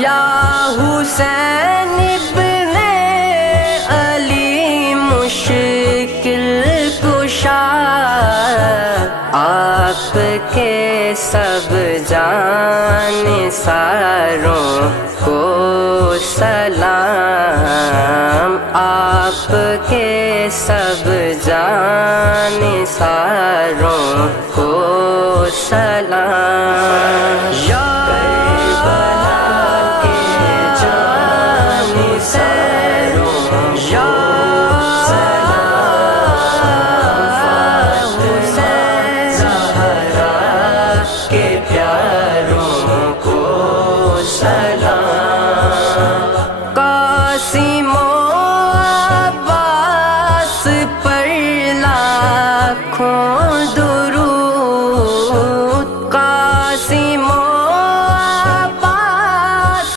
یا حسین ابن علی مشکل کشا، آپ کے سب جانثاروں کو سلام، آپ کے سب جانثاروں کو